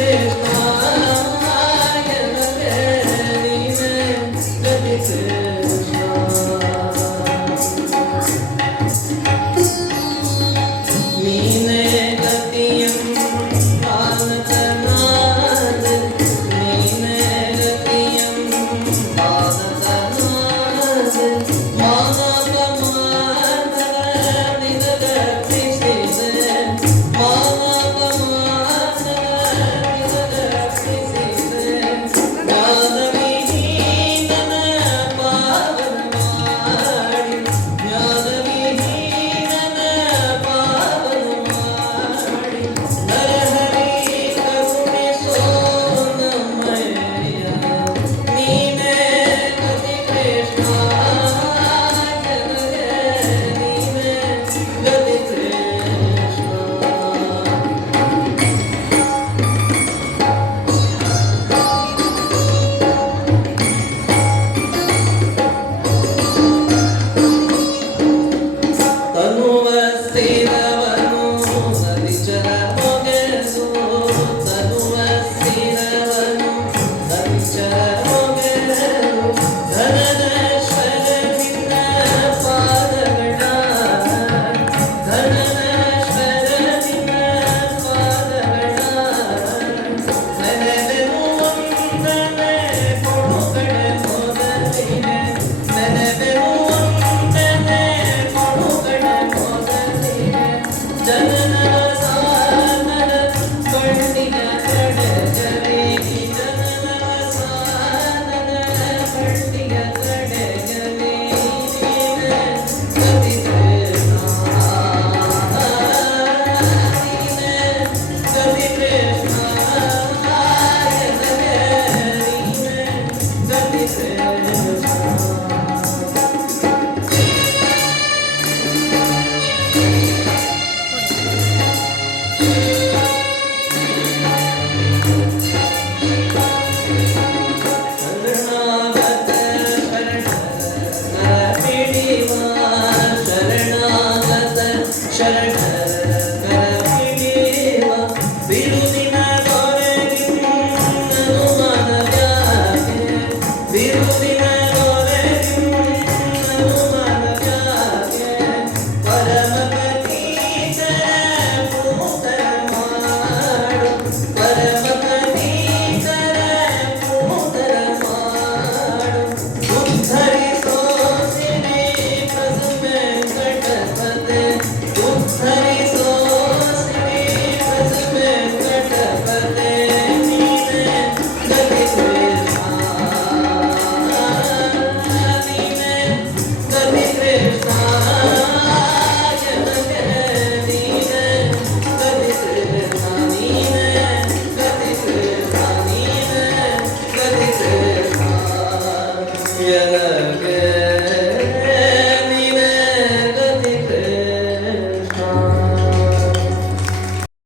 ser